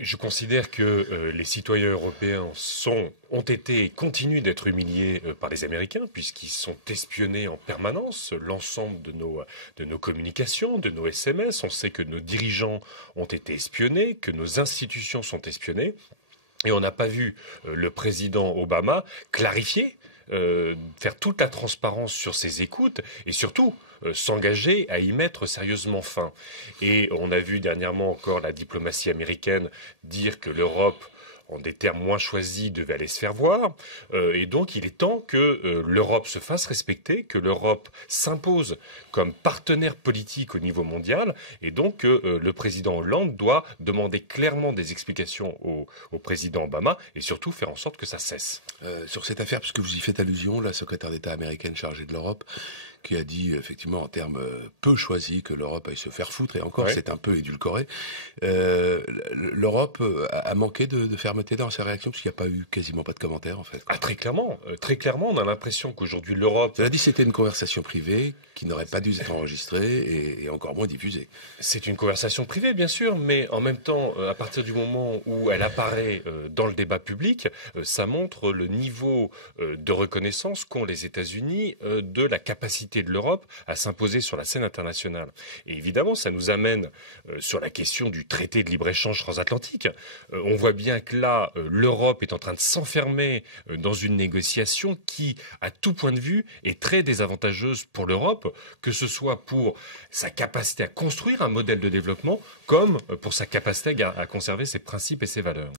Je considère que les citoyens européens ont été et continuent d'être humiliés par les Américains, puisqu'ils sont espionnés en permanence, l'ensemble de nos communications, de nos SMS. On sait que nos dirigeants ont été espionnés, que nos institutions sont espionnées. Et on n'a pas vu le président Obama clarifier, faire toute la transparence sur ses écoutes et surtout s'engager à y mettre sérieusement fin. Et on a vu dernièrement encore la diplomatie américaine dire que l'Europe, en des termes moins choisis, devait aller se faire voir. Et donc il est temps que l'Europe se fasse respecter, que l'Europe s'impose comme partenaire politique au niveau mondial, et donc le président Hollande doit demander clairement des explications au président Obama, et surtout faire en sorte que ça cesse. Sur cette affaire, puisque vous y faites allusion, la secrétaire d'État américaine chargée de l'Europe, qui a dit effectivement en termes peu choisis que l'Europe aille se faire foutre, et encore Ouais. c'est un peu édulcoré. L'Europe a manqué de fermeté dans sa réaction, parce qu'il n'y a pas eu quasiment pas de commentaires en fait. Ah, très clairement, on a l'impression qu'aujourd'hui l'Europe, Cela dit, c'était une conversation privée qui n'aurait pas dû être enregistrée et encore moins diffusée. c'est une conversation privée, bien sûr, mais en même temps, à partir du moment où elle apparaît dans le débat public, ça montre le niveau de reconnaissance qu'ont les États-Unis de la capacité de l'Europe à s'imposer sur la scène internationale. Et évidemment, ça nous amène sur la question du traité de libre-échange transatlantique. On voit bien que là, l'Europe est en train de s'enfermer dans une négociation qui, à tout point de vue, est très désavantageuse pour l'Europe, que ce soit pour sa capacité à construire un modèle de développement, comme pour sa capacité à conserver ses principes et ses valeurs.